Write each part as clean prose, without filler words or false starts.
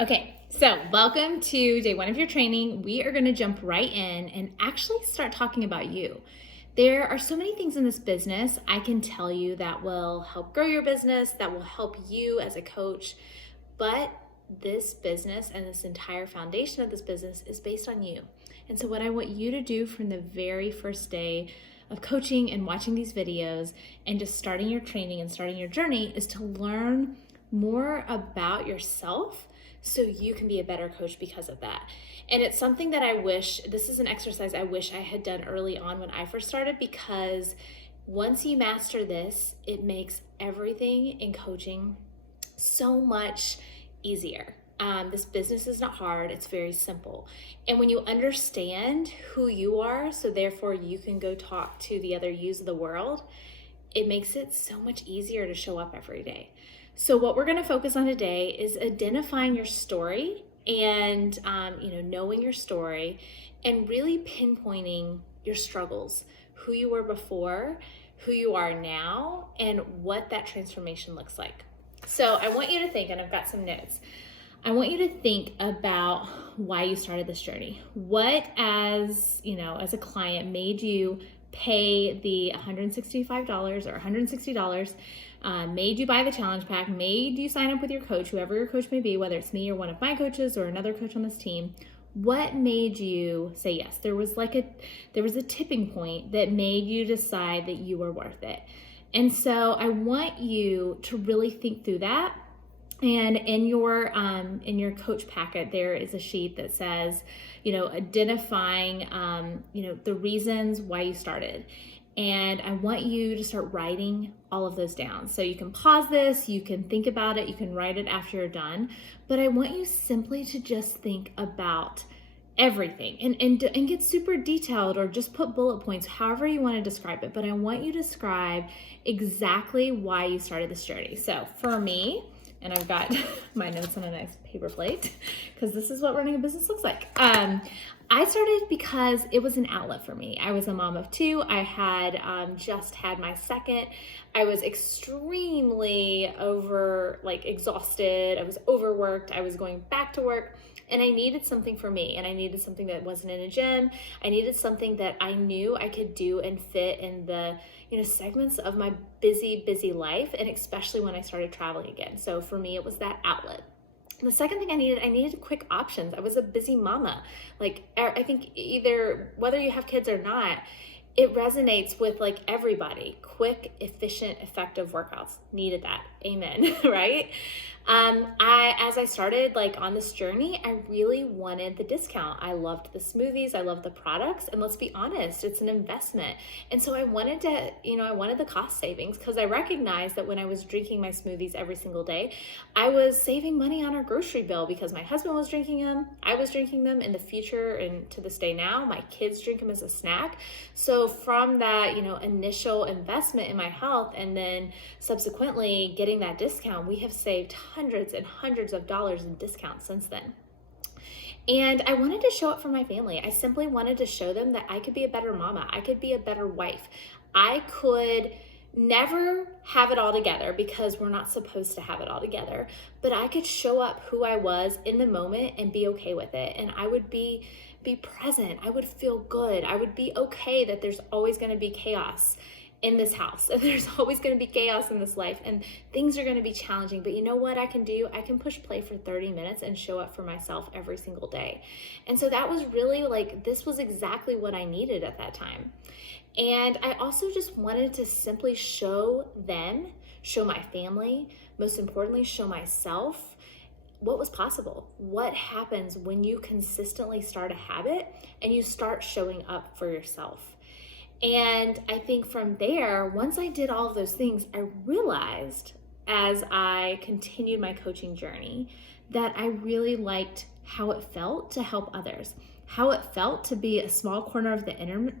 Okay, so welcome to day one of your training. We are going to jump right in and actually start talking about you. There are so many things in this business I can tell you that will help grow your business, that will help you as a coach, but this business and this entire foundation of this business is based on you. And so what I want you to do from the very first day of coaching and watching these videos and just starting your training and starting your journey is to learn more about yourself so you can be a better coach because of that. And it's something that this is an exercise I wish I had done early on when I first started, because once you master this, it makes everything in coaching so much easier. This business is not hard, it's very simple. And when you understand who you are, so therefore you can go talk to the other yous of the world, it makes it so much easier to show up every day. So what we're going to focus on today is identifying your story and knowing your story and really pinpointing your struggles, who you were before, who you are now, and what that transformation looks like. So I want you to think, and I've got some notes, I want you to think about why you started this journey. What, as a client, made you pay the $165 or $160, made you buy the challenge pack, made you sign up with your coach, whoever your coach may be, whether it's me or one of my coaches or another coach on this team. What made you say yes? There was a tipping point that made you decide that you were worth it. And so I want you to really think through that. And in your coach packet, there is a sheet that says, identifying, the reasons why you started. And I want you to start writing all of those down. So you can pause this, you can think about it, you can write it after you're done. But I want you simply to just think about everything and get super detailed, or just put bullet points, however you want to describe it. But I want you to describe exactly why you started this journey. So for me, and I've got my notes on a nice paper plate because this is what running a business looks like. I started because it was an outlet for me. I was a mom of two. I had just had my second. I was extremely exhausted. I was overworked. I was going back to work. And I needed something for me, and I needed something that wasn't in a gym. I needed something that I knew I could do and fit in the segments of my busy life, and especially when I started traveling again. So for me, it was that outlet. And the second thing I needed quick options. I was a busy mama. I think either whether you have kids or not, it resonates with everybody. Quick, efficient, effective workouts. Needed that. Amen. Right? As I started on this journey, I really wanted the discount. I loved the smoothies. I loved the products. And let's be honest, it's an investment. And so I wanted the cost savings, because I recognized that when I was drinking my smoothies every single day, I was saving money on our grocery bill because my husband was drinking them. I was drinking them in the future, and to this day now, my kids drink them as a snack. So from that, initial investment in my health, and then subsequently getting that discount, we have saved hundreds and hundreds of dollars in discounts since then. And I wanted to show up for my family. I simply wanted to show them that I could be a better mama. I could be a better wife. I could never have it all together, because we're not supposed to have it all together, but I could show up who I was in the moment and be okay with it. And I would be present. I would feel good. I would be okay that there's always going to be chaos in this house, and there's always going to be chaos in this life, and things are going to be challenging. But you know what I can do? I can push play for 30 minutes and show up for myself every single day. And so that was really this was exactly what I needed at that time. And I also just wanted to simply show them, show my family, most importantly, show myself what was possible. What happens when you consistently start a habit and you start showing up for yourself. And I think from there, once I did all of those things, I realized as I continued my coaching journey that I really liked how it felt to help others, how it felt to be a small corner of the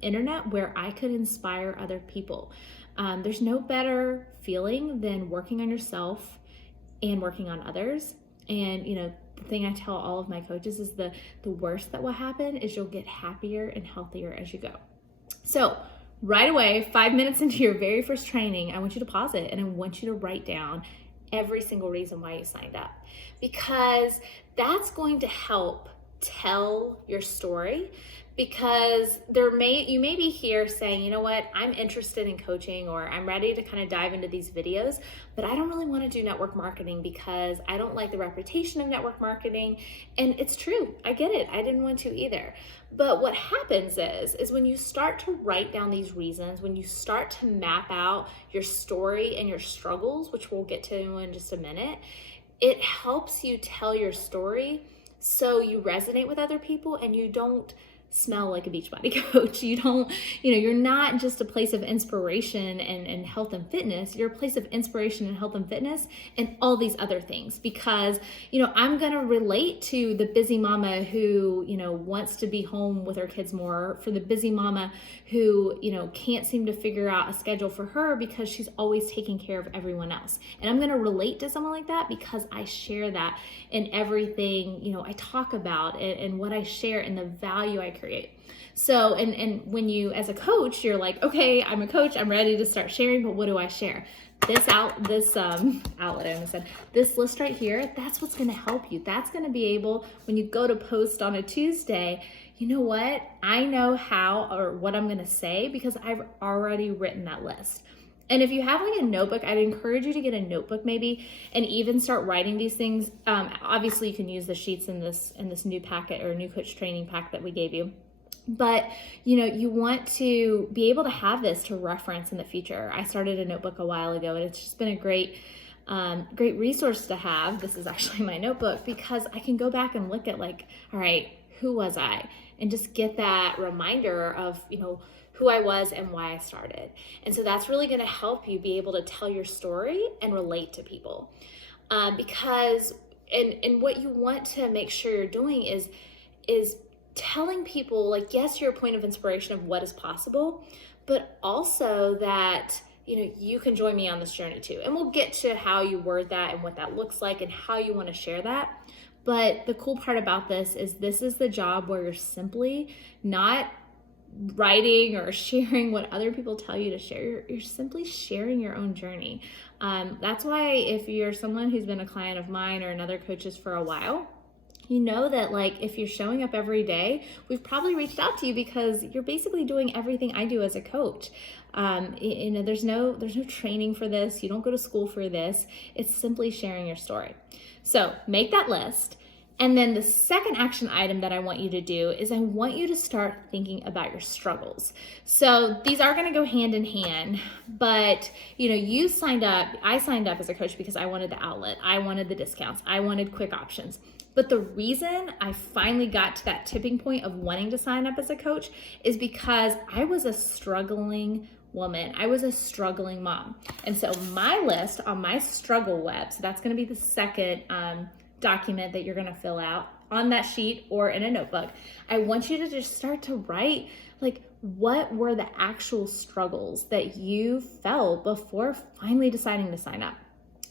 internet where I could inspire other people. There's no better feeling than working on yourself and working on others. And, the thing I tell all of my coaches is the worst that will happen is you'll get happier and healthier as you go. So right away, 5 minutes into your very first training, I want you to pause it and I want you to write down every single reason why you signed up, because that's going to help tell your story. Because you may be here saying, you know what, I'm interested in coaching, or I'm ready to kind of dive into these videos, but I don't really want to do network marketing because I don't like the reputation of network marketing. And it's true, I get it, I didn't want to either. But what happens is when you start to write down these reasons, when you start to map out your story and your struggles, which we'll get to in just a minute, it helps you tell your story so you resonate with other people and you don't smell like a Beachbody coach. You don't, you're not just a place of inspiration and health and fitness. You're a place of inspiration and health and fitness and all these other things, because, I'm going to relate to the busy mama who, wants to be home with her kids more, for the busy mama who, can't seem to figure out a schedule for her because she's always taking care of everyone else. And I'm going to relate to someone like that because I share that in everything, I talk about, and what I share and the value I create. So, and when you, as a coach, you're like, okay, I'm a coach, I'm ready to start sharing, but what do I share? This list right here, that's what's going to help you. That's going to be able, when you go to post on a Tuesday, you know what? I know how or what I'm going to say because I've already written that list. And if you have like a notebook, I'd encourage you to get a notebook maybe and even start writing these things. Obviously you can use the sheets in this new packet or new coach training pack that we gave you. But, you want to be able to have this to reference in the future. I started a notebook a while ago, and it's just been a great resource to have. This is actually my notebook because I can go back and look at like, all right, who was I? And just get that reminder of, who I was and why I started. And so that's really going to help you be able to tell your story and relate to people. Because what you want to make sure you're doing is telling people, like, yes, you're a point of inspiration of what is possible, but also that, you can join me on this journey too. And we'll get to how you word that and what that looks like and how you want to share that. But the cool part about this is the job where you're simply not writing or sharing what other people tell you to share. You're simply sharing your own journey. That's why if you're someone who's been a client of mine or another coach's for a while, you know that like if you're showing up every day, we've probably reached out to you because you're basically doing everything I do as a coach. There's no training for this. You don't go to school for this. It's simply sharing your story. So make that list. And then the second action item that I want you to do is I want you to start thinking about your struggles. So these are going to go hand in hand, but I signed up as a coach because I wanted the outlet. I wanted the discounts. I wanted quick options. But the reason I finally got to that tipping point of wanting to sign up as a coach is because I was a struggling woman. I was a struggling mom. And so my list on my struggle web, so that's going to be the second document that you're going to fill out on that sheet or in a notebook. I want you to just start to write, like, what were the actual struggles that you felt before finally deciding to sign up?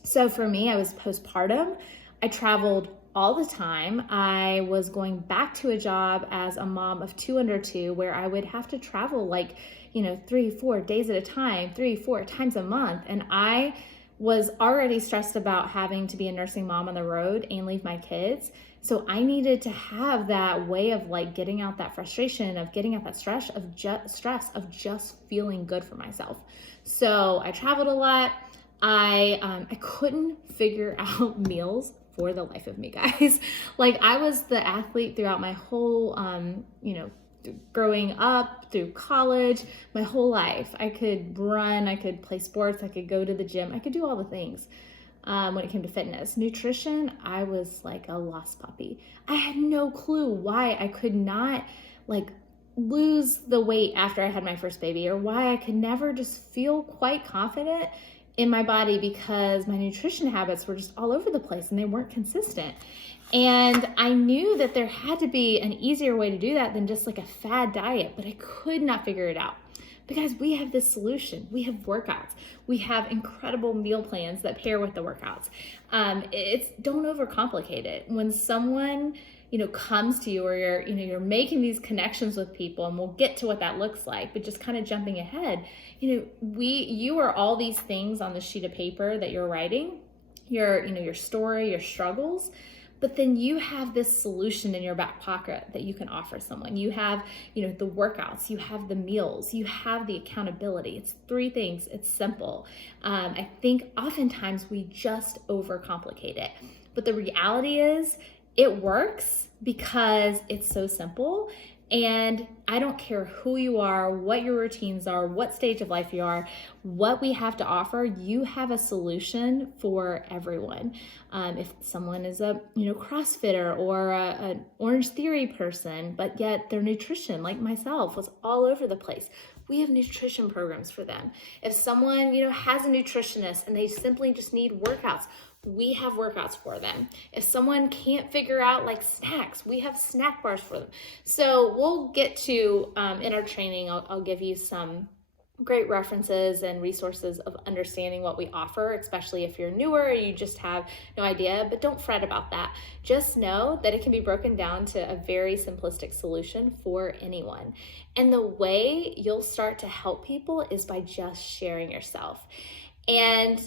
So for me, I was postpartum. I traveled all the time. I was going back to a job as a mom of 2 under 2 where I would have to travel 3-4 days at a time, 3-4 times a month. And I was already stressed about having to be a nursing mom on the road and leave my kids. So I needed to have that way of like getting out that frustration, of getting out that stress of just feeling good for myself. So I traveled a lot. I couldn't figure out meals for the life of me, guys. Like I was the athlete throughout my whole, growing up, through college, my whole life. I could run, I could play sports, I could go to the gym, I could do all the things. When it came to fitness, nutrition, I was like a lost puppy. I had no clue why I could not lose the weight after I had my first baby, or why I could never just feel quite confident in my body because my nutrition habits were just all over the place and they weren't consistent. And I knew that there had to be an easier way to do that than just like a fad diet, but I could not figure it out. Because we have this solution. We have workouts. We have incredible meal plans that pair with the workouts. Don't overcomplicate it. When someone comes to you, or you're making these connections with people, and we'll get to what that looks like, but just kind of jumping ahead, you are all these things on the sheet of paper that you're writing. your story, your struggles, but then you have this solution in your back pocket that you can offer someone. You have, the workouts, you have the meals, you have the accountability. It's three things. It's simple. I think oftentimes we just overcomplicate it, but the reality is it works because it's so simple. And I don't care who you are, what your routines are, what stage of life you are, what we have to offer, you have a solution for everyone. If someone is a CrossFitter or an Orange Theory person, but yet their nutrition, like myself, was all over the place, we have nutrition programs for them. If someone has a nutritionist and they simply just need workouts, we have workouts for them. If someone can't figure out snacks, we have snack bars for them. So we'll get to, in our training, I'll give you some great references and resources of understanding what we offer, especially if you're newer or you just have no idea, but don't fret about that. Just know that it can be broken down to a very simplistic solution for anyone. And the way you'll start to help people is by just sharing yourself. And,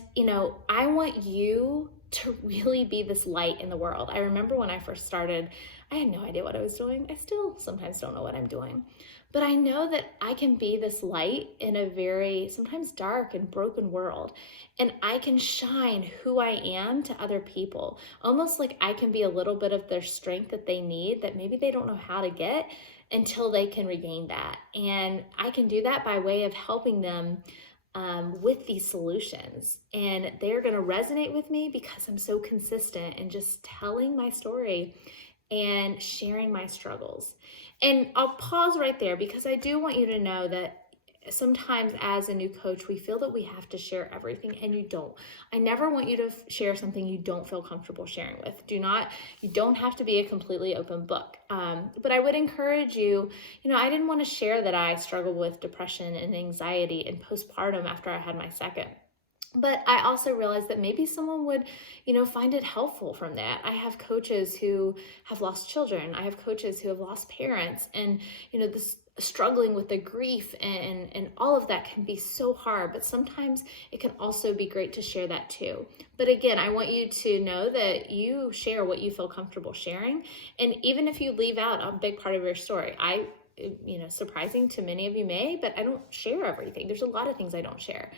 I want you to really be this light in the world. I remember when I first started, I had no idea what I was doing. I still sometimes don't know what I'm doing. But I know that I can be this light in a very sometimes dark and broken world. And I can shine who I am to other people. Almost like I can be a little bit of their strength that they need that maybe they don't know how to get until they can regain that. And I can do that by way of helping them with these solutions. And they're going to resonate with me because I'm so consistent in just telling my story and sharing my struggles. And I'll pause right there because I do want you to know that sometimes as a new coach, we feel that we have to share everything, and you don't. I never want you to share something you don't feel comfortable sharing with. You don't have to be a completely open book. But I would encourage you, I didn't want to share that I struggled with depression and anxiety and postpartum after I had my second. But I also realized that maybe someone would, find it helpful from that. I have coaches who have lost children. I have coaches who have lost parents. And, this struggling with the grief and all of that can be so hard. But sometimes it can also be great to share that too. But again, I want you to know that you share what you feel comfortable sharing. And even if you leave out a big part of your story, surprising to many of you but I don't share everything. There's a lot of things I don't share.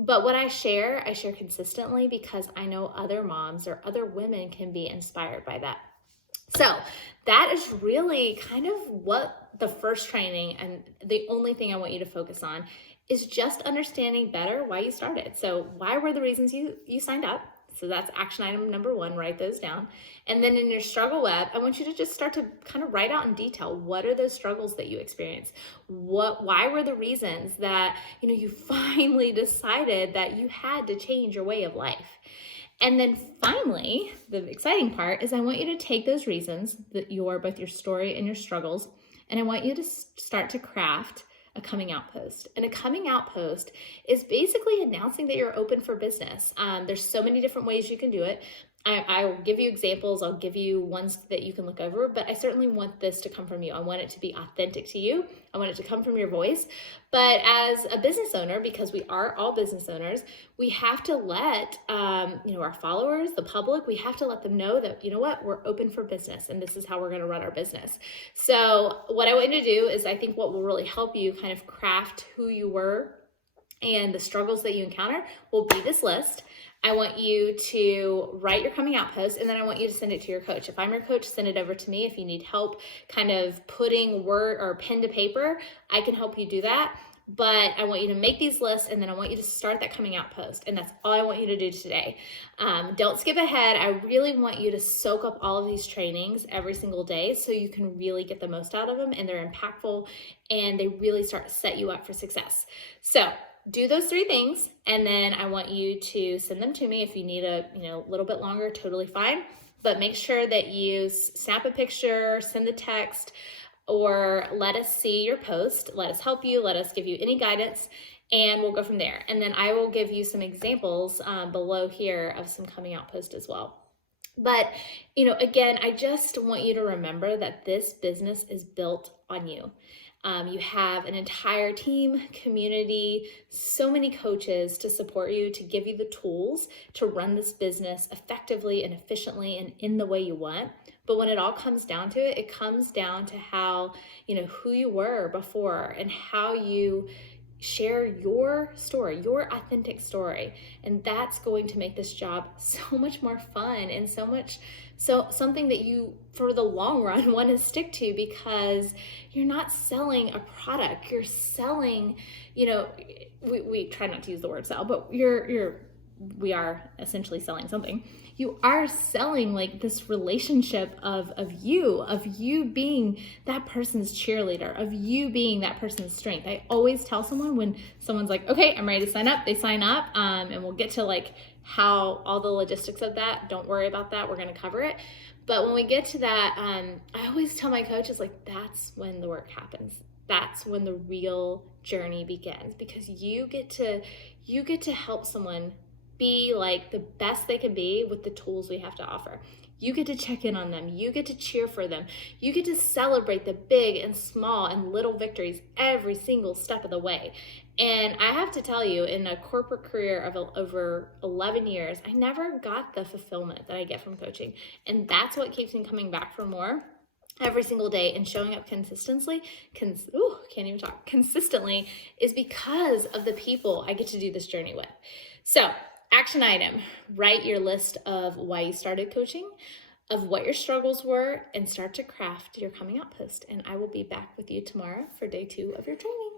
But what I share consistently because I know other moms or other women can be inspired by that. So that is really kind of what the first training, and the only thing I want you to focus on is just understanding better why you started. So why were the reasons you signed up? So that's action item number 1, write those down. And then in your struggle web, I want you to just start to kind of write out in detail, what are those struggles that you experienced? Why were the reasons that, you finally decided that you had to change your way of life? And then finally, the exciting part is I want you to take those reasons, both your story and your struggles, and I want you to start to craft a coming out post. And a coming out post is basically announcing that you're open for business. There's so many different ways you can do it. I'll give you examples. I'll give you ones that you can look over, but I certainly want this to come from you. I want it to be authentic to you. I want it to come from your voice. But as a business owner, because we are all business owners, we have to let, our followers, the public, we have to let them know that, we're open for business and this is how we're going to run our business. So what I want you to do is I think what will really help you kind of craft who you were and the struggles that you encounter will be this list. I want you to write your coming out post, and then I want you to send it to your coach. If I'm your coach, send it over to me. If you need help kind of putting word or pen to paper, I can help you do that. But I want you to make these lists, and then I want you to start that coming out post. And that's all I want you to do today. Don't skip ahead. I really want you to soak up all of these trainings every single day so you can really get the most out of them, and they're impactful, and they really start to set you up for success. So do those 3 things, and then I want you to send them to me. If you need a little bit longer, totally fine. But make sure that you snap a picture, send the text, or let us see your post. Let us help you. Let us give you any guidance, and we'll go from there. And then I will give you some examples below here of some coming out posts as well. But, again, I just want you to remember that this business is built on you. You have an entire team, community, so many coaches to support you, to give you the tools to run this business effectively and efficiently and in the way you want. But when it all comes down to it, it comes down to how, who you were before and how you share your story, your authentic story. And that's going to make this job so much more fun and something that you, for the long run, want to stick to, because you're not selling a product. You're selling, we try not to use the word sell, but we are essentially selling something. You are selling like this relationship of you being that person's cheerleader, of you being that person's strength. I always tell someone when someone's like, okay, I'm ready to sign up, they sign up, and we'll get to like how all the logistics of that. Don't worry about that. We're going to cover it. But when we get to that, I always tell my coaches, like, that's when the work happens. That's when the real journey begins, because you get to help someone be like the best they can be with the tools we have to offer. You get to check in on them. You get to cheer for them. You get to celebrate the big and small and little victories every single step of the way. And I have to tell you, in a corporate career of over 11 years, I never got the fulfillment that I get from coaching. And that's what keeps me coming back for more every single day and showing up consistently, consistently, is because of the people I get to do this journey with. So, action item, write your list of why you started coaching, of what your struggles were, and start to craft your coming out post. And I will be back with you tomorrow for day 2 of your training.